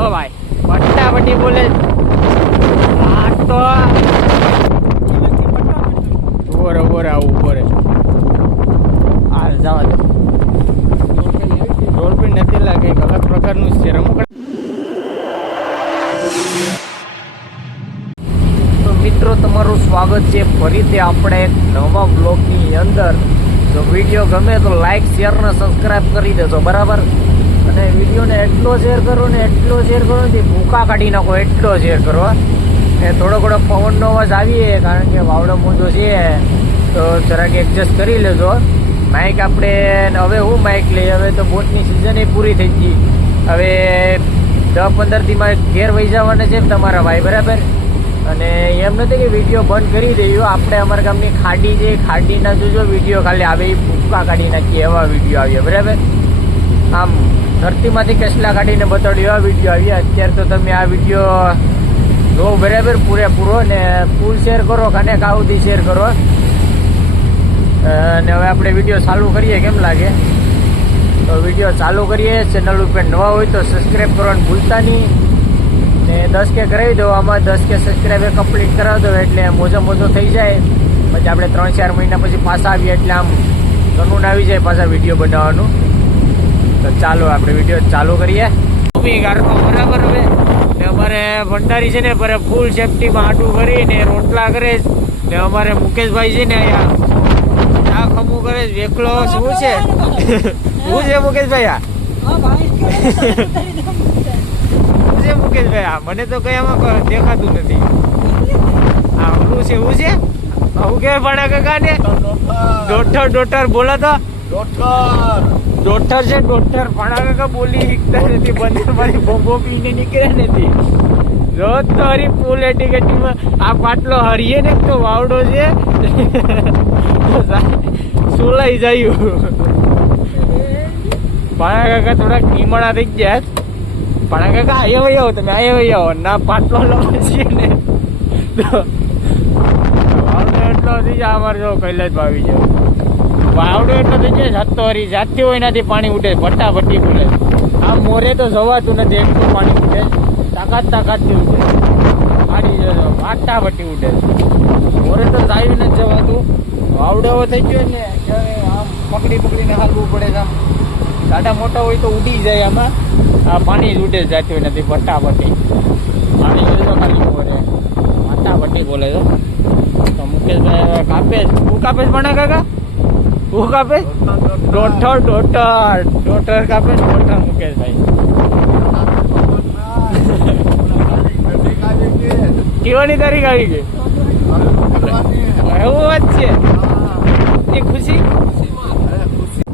હો ભાઈ, ફટાફટી બોલે. આ તો ઉભો રે હાલ જવા દો. ડોલ્ફિન નથી લાગે, કંઈક અલગ પ્રકારનું છે. રમકડા. તો મિત્રો, તમારું સ્વાગત છે ફરીથી આપણે એક નવા બ્લોગની અંદર. જો વિડીયો ગમે તો લાઈક, શેર ને સબસ્ક્રાઈબ કરી દેજો, બરાબર. અને વિડીયોને એટલો શેર કરો ને ભૂકા કાઢી નાખો, એટલો શેર કરો. ને થોડો પવનનો અવાજ આવીએ, કારણ કે વાવડો મોજો છે તો જરાક એડજસ્ટ કરી લેજો. માઇક આપણે હવે હું માઇક લઈએ, હવે તો બોટની સિઝન પૂરી થઈ ગઈ. હવે 10-15 દીમાં ઘેર વહી જવાના છે તમારા ભાઈ, બરાબર. અને એમ નથી કે વિડીયો બંધ કરી દઈએ. આપણે અમારા ગામની ખાડી છે, ખાડીના જોજો વિડીયો ખાલી આવે એ ભૂકા કાઢી નાખીએ, એવા વિડીયો આવીએ, બરાબર. આમ ધરતીમાંથી કેસલા કાઢીને બતાડ્યો એવા વિડીયો આવ્યા. અત્યારે તો તમે આ વિડીયો જો બરાબર પૂરેપૂરો ને ફૂલ શેર કરો, કાને કાઉથી શેર કરો. અને હવે આપણે વિડીયો ચાલુ કરીએ, કેમ લાગે? તો વિડીયો ચાલુ કરીએ. ચેનલ ઉપર નવા હોય તો સબસ્ક્રાઈબ કરવાનું ભૂલતા નહીં. ને 10K કરાવી દો. આમાં 10K સબસ્ક્રાઈબર કમ્પ્લીટ કરાવી દો એટલે મોજો થઈ જાય. પછી આપણે 3-4 મહિના પછી પાછા આવીએ એટલે આમ કાનૂન આવી જાય પાછા વિડીયો બનાવવાનું. તો ચાલો આપણે વિડીયો ચાલુ કરીએ. બરાબર. હવે અમારે ભંડારી છે ને ફૂલ સેફટીમાં આટું કરીને રોટલા કરે ને અમારે મુકેશભાઈ છે ને અહીંયા આ ખમું કરે વેકલો. શું છે શું છે મુકેશભાઈ? મુકેશભાઈ મને તો કઈ આમાં દેખાતું નથી. હા શું છે શું છે હું કે પાડા કાકા ને ડોટર બોલો તો. ડોટર છે ડોટર. પાડા કાકા બોલી શીખતા નથી, બંને મારી બોમ્બો પીને નીકળે નથી. રોજ તો હરી ફૂલ એટીકેટીમાં આ પાટલો હરીએ ને તો વાવડો છે સુલાઈ જાય. પાડા કાકા થોડાક નિમણા થઈ ગયા. પણ કાકા અહીંયા વહી આવો, તમે અહીંયા વહી આવો ના પાટલો લવો છીએ ને વાવડો એટલો થઈ જાય. અમારે જો કૈલાસ ભાવી જાય વાવડો એટલો થઈ જાય જતો હરી જાતી હોય એનાથી પાણી ઉઠે ફટાફટી બોલે. આ મોરે તો જવાતું નથી, એટલું પાણી ઉઠે તાકાતથી ઉઠે. પાણી ફટાફટી ઉઠે. મોરે તો જાવી નથી જવાતું. વાવડો એવો થઈ ગયો ને આમ પકડીને હાલવું પડે છે. આમ દાડા મોટા હોય તો ઉડી જાય આમાં. આ પાણી જ ઉડે જતી હોય નથી ફટાફટી. પાણી તો ખાલી મોરે ફટાફટી બોલે છે. તો મુકેશભાઈ કાપે ભણા કાકા હું કાપે ડોટર કાપે ડોટર મુકેશભાઈ. કેવાની તારીખ આવી ગઈ એવું વાત છે એ ખુશી.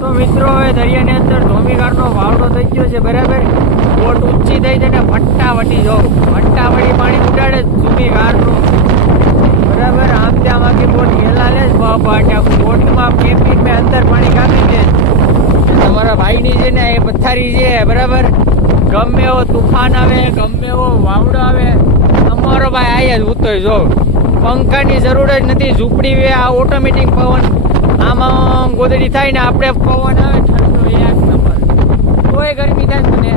તો મિત્રો હવે દરિયાની અંદર ધોમીગારનો વાવડો થઈ ગયો છે, બરાબર. બોટ ઊંચી થઈ છે ને ફટાફટી ફટાફટી પાણી ઉડાડે ધોમીગારનું, બરાબર. આમ ત્યાં આખી બોટ હેલા લે બોટમાં કેમ્પિંગ અંદર પાણી કાપી દે. તમારા ભાઈની છે ને એ પથારી છે, બરાબર. ગમે એવો તુફાન આવે, ગમે એવો વાવડો આવે, અમારો ભાઈ આયા જ ઉતોય જો. પંખાની જરૂર જ નથી. ઝૂંપડી આ ઓટોમેટિક પવન આમાં ગોદડી થાય ને આપણે પવન આવે ઠંડો એક નંબર. કોઈ ગરમી થાય મને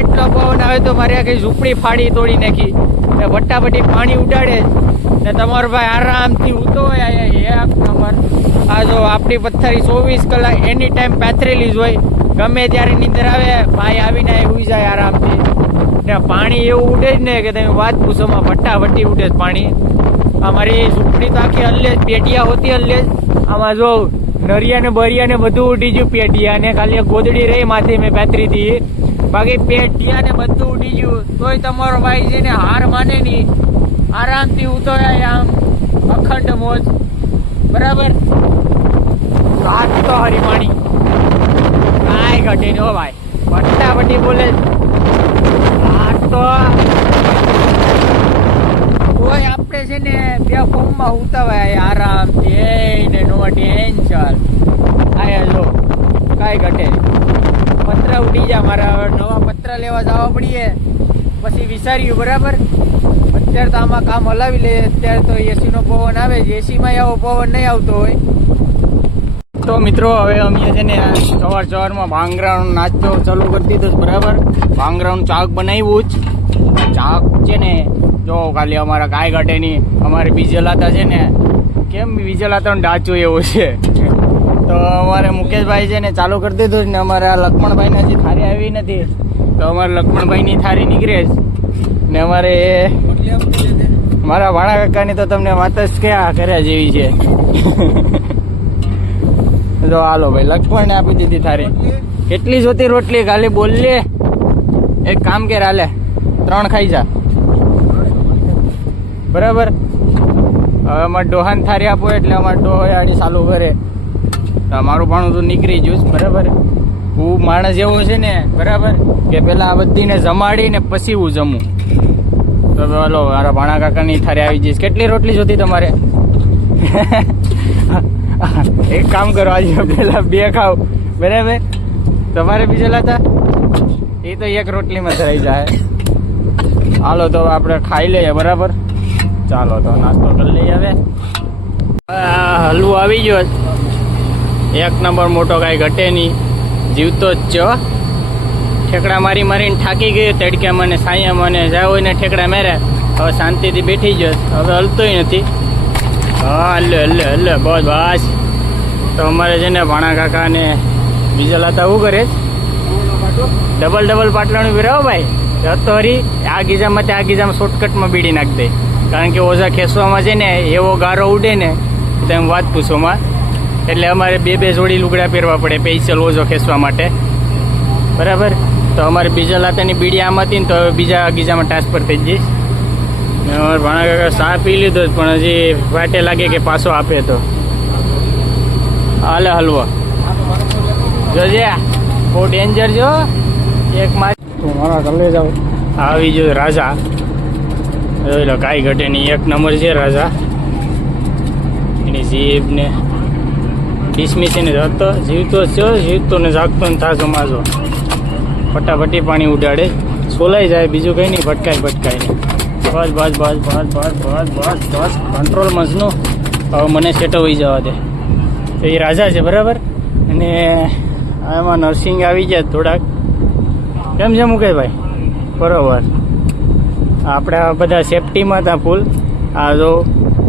એટલો પવન આવે તો મારે આખી ઝૂંપડી ફાડી તોડી નાખી ને ફટાફટી પાણી ઉડાડે ને તમારો ભાઈ આરામથી ઉતો હોય એક નંબર. આ જો આપણી પથ્થરી 24 કલાક એની ટાઈમ પાથરેલી જ હોય. ગમે ત્યારે નીંદર આવે ભાઈ આવીને ઉઈ જાય આરામથી. ને પાણી એવું ઉડે જ ને કે તમે વાત પૂછોમાં ફટાફટી ઉડે જ પાણી. અમારી ઝૂંપડી તો આખી હલ્લે જ પેટિયા હોતી હલ્લે જ. આમાં જો નરિયા ને બરિયા ને બધું ઉડી ગયું. પેટિયા ને ખાલી ગોદડી રહી માથે મેં પાથરી હતી, બાકી પેટિયા ને બધું ઉડી ગયું. તોય તમારો ભાઈ છે ને હાર માને નહીં, આરામથી ઉતો આમ અખંડ મોજ, બરાબર. આજ તો હરી પાણી કાંઈ ઘટે નહીં હો ભાઈ, ફટાફટી બોલે. આજ તો કોઈ આપણે છે ને બે ફોર્મમાં ઉતાવાય આરામથી ને નો ટેન્શન. આયા જો કાંઈ ઘટે. પત્ર ઉડી જાય મારા, નવા પત્ર લેવા જવા પડીએ પછી વિચાર્યું, બરાબર. અત્યારે તો આમાં કામ હલાવી લે. અત્યારે તો એસી નો પવન આવે છે, એસી માં આવો પવન નહીં આવતો હોય. તો મિત્રો હવે અમે છે ને સવારમાં ભાંગરાનો નાસ્તો ચાલુ કરી દીધો છે, બરાબર. ભાંગરાનું ચાક બનાવ્યું જ. ચાક છે ને જો ખાલી અમારા ગાય ગાંઠેની અમારે બીજલાતા છે ને, કેમ બીજલાતાનો ડાચો એવો છે. તો અમારે મુકેશભાઈ છે ને ચાલુ કરી દીધું છે ને અમારે આ લક્ષ્મણભાઈને હજી થારી આવી નથી, તો અમારે લક્ષ્મણભાઈની થારી નીકળે છે ને. અમારે મારા ભાણા કાકાની તો તમને વાત જ ક્યાં કર્યા જેવી છે. તો હાલો ભાઈ, લક્ષ્મણને આપી દીધી થારી. કેટલી જોતી રોટલી ખાલી બોલ લે. એક કામ કર, હાલે 3 ખાઈ જા, બરાબર. હવે અમારે ડોહાન થારી આપો એટલે અમારે ડોહાડી ચાલુ કરે. અમારું ભાણું તો નીકળી ગયું, બરાબર. હું માણસ એવો છે ને, બરાબર, કે પેલા આ બધીને જમાડીને પછી હું જમું. તો હાલો મારા ભાણા કાકાની થારી આવી જઈશ. કેટલી રોટલી જોતી તમારે? એક કામ કરો, આજે પેલા 2 ખાવ, બરાબર. તમારે બીજા લાતા એ તો એક રોટલીમાં ધરાઈ જાય. હાલો તો આપણે ખાઈ લઈએ, બરાબર. ચાલો તો નાસ્તો કરી લઈએ. હવે હલવો આવી ગયો, 1 નંબર મોટો, કાંઈ ઘટે નહીં, જીવતો જ છે. ઠેકડા મારીને થાકી ગયો, તડકે મને સાયા મને જાય હોય ને ઠેકડા મેરે. હવે શાંતિથી બેઠી ગયો, હવે હલતોય નથી. હા હલે બસ બસ. તો અમારે છે ને ભાણા કાકા ને બીજા લાતા શું કરે? ડબલ પાટલાનું બિરાવો ભાઈ. તો હરી આ ગીજામાં આ ગીજામાં શોર્ટકટમાં બીડી નાખી દે, કારણ કે ઓઝા ખેંચવામાં છે ને એવો ગારો ઉડે ને તેમ વાત પૂછોમાં. એટલે અમારે 2 જોડી લુગડા પહેરવા પડે સ્પેશિયલ ઓઝો ખેંચવા માટે, બરાબર. તો અમારે બીજા લાતાની બીડી આમ હતી ને, તો હવે બીજા ગીજામાં ટ્રાન્સફર થઈ જઈશ. અમારે ભાણા કાકા ચા પી લીધો પણ હજી વાટે લાગે કે પાછો આપે તો હાલે હલવો. જોજે બહુ ડેન્જર જો. એક મારી મારા કલે જાવ આવી જો રાજા, જોઈ લો કાંઈ ઘટે નહીં, 1 નંબર છે રાજા. એની જીભ ને ડિસમિસને જતો જીવતો છો, જીવતો ને જાગતો ને થાજો માજો. ફટાફટી પાણી ઉડાડે, સોલાઈ જાય, બીજું કંઈ નહીં, ભટકાય નહીં. બસ કંટ્રોલ મજનું. હવે મને સેટો હોઈ જવા દે. તો એ રાજા છે, બરાબર. અને આમાં નર્સિંગ આવી જાય થોડાક. કેમ છે મુકેશભાઈ? બરાબર. આપણે આ બધા સેફટીમાં હતા ફૂલ. આ જો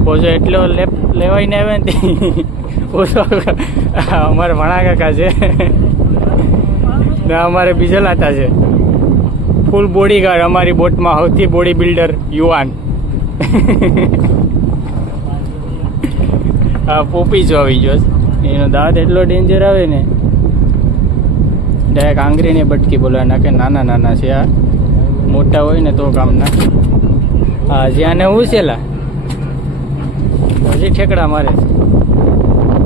ઓછો એટલો લેવાઈને આવે ને ઓછો અમારે ભણા કાકા છે ને અમારે બીજા લાતા છે. ફૂલ બોડી ગાર્ડ અમારી બોટમાં, સૌથી બોડી બિલ્ડર યુવાન. હા પોપી જો આવી ગયો. એનો દાંત એટલો ડેન્જર આવે ને, ડાયરેક્ટ આંગળીને બટકી બોલાવે નાખે. નાના છે આ, મોટા હોય ને તો કામના. હા જ્યાં હું છેલા હજી ઠેકડા મારે છે,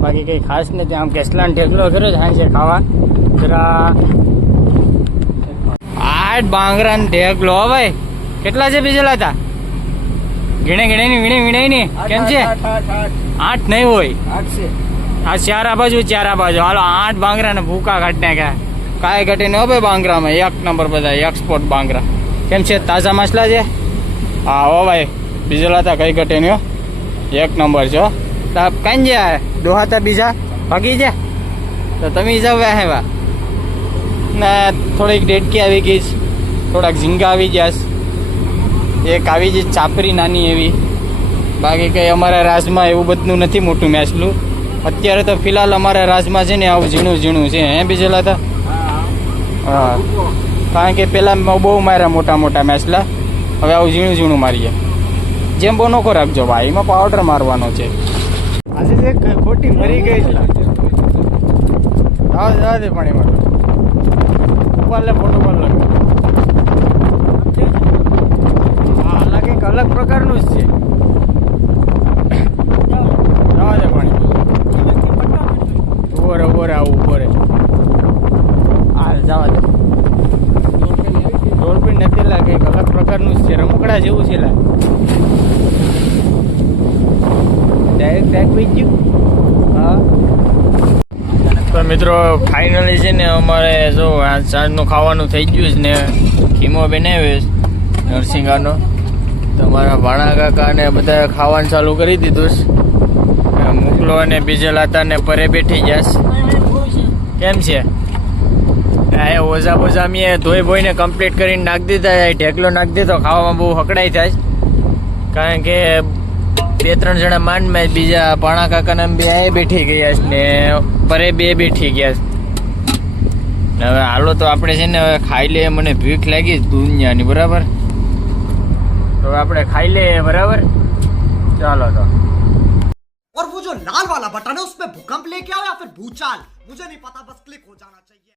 બાકી કંઈ ખાસ નથી. આમ કેસલાન ઠેકડો કર્યો છે હાંસે ખાવા જરા. 8 બાંગરાન ઢેકલો ભાઈ. કેટલા છે બીજેલા હતા? ગીણે ની કેમ છે? 8 નહીં હોય, 8 છે. આ ચારા બાજુ. હાલો 8 બાંગરા ને ભૂકા કાઢી નાખ્યા. કાંઈ ઘટે નહીં ભાઈ બાંગરામાં. 1 નંબર બધા એક્સપોર્ટ બાંગરા. કેમ છે? તાજા માછલા છે? હા હો ભાઈ, બીજેલા હતા કઈ ઘટે નહીં, 1 નંબર છે. કાંઈ જાય દોહાતા બીજા ભાગી જાય તો તમે જાવ હેવા ને. થોડીક ડેડકી આવી ગઈ, થોડાક ઝીંગા આવી ગયા, એક આવી જ ચાપરી નાની એવી. બાકી કંઈ અમારા રાજમાં એવું બધું નથી મોટું મેસલું. અત્યારે તો ફિલહાલ અમારા રાજમાં છે ને આવું ઝીણું છે. હે બીજેલા હતા? હા, કારણ કે પહેલાં બહુ માર્યા મોટા મેસલા. હવે આવું ઝીણું મારીએ. જેમ બહુ નોખો રાખજો ભાઈ, એમાં પાવડર મારવાનો છે. આજે ખોટી મરી ગઈ છે. જવા દે પાણીમાં. ઉપર લે ફોટો પર લાગે. હા લાગે એક અલગ પ્રકારનું જ છે. જવા દે પાણી. ઉભો રે. હા જવા દે. ડોલ્ફિન નથી લાગે, એક અલગ પ્રકારનું જ છે. રમકડા જેવું છે લા. ડાયરેક્ટ બેક વી ગયું. હા તો મિત્રો ફાઇનલી છે ને અમારે જો આ સાંજનું ખાવાનું થઈ ગયું છે ને, ખીમો બનાવ્યો નરસિંગાનો. તમારા ભાણા કાકા ને બધા ખાવાનું ચાલુ કરી દીધું છે. મોકલો ઢેકલો અને બીજલ હતા ને પરે બેઠી ગયા. કેમ છે? એ ઓઝા બોઝા મેં ધોઈ બોઈને કમ્પ્લીટ કરીને નાખી દીધા. ઢેકલો નાખી દીધો. ખાવામાં બહુ હકડાઈ થાય કારણ કે 2-3 જણા માંડમાં બીજા પાણા કાકાના બે બેઠી ગયા છે ને પરે બે બેઠી ગયા છે. હવે હાલો તો આપણે છે ને હવે ખાઈ લઈએ. મને ભૂખ લાગી દુનિયાની. બરાબર, તો આપણે ખાઈ લઈએ. બરાબર, ચાલો તો. और वो जो लाल वाला बटन है उसमें भूकंप लेके आओ या फिर भूचाल, मुझे नहीं पता, बस क्लिक हो जाना चाहिए.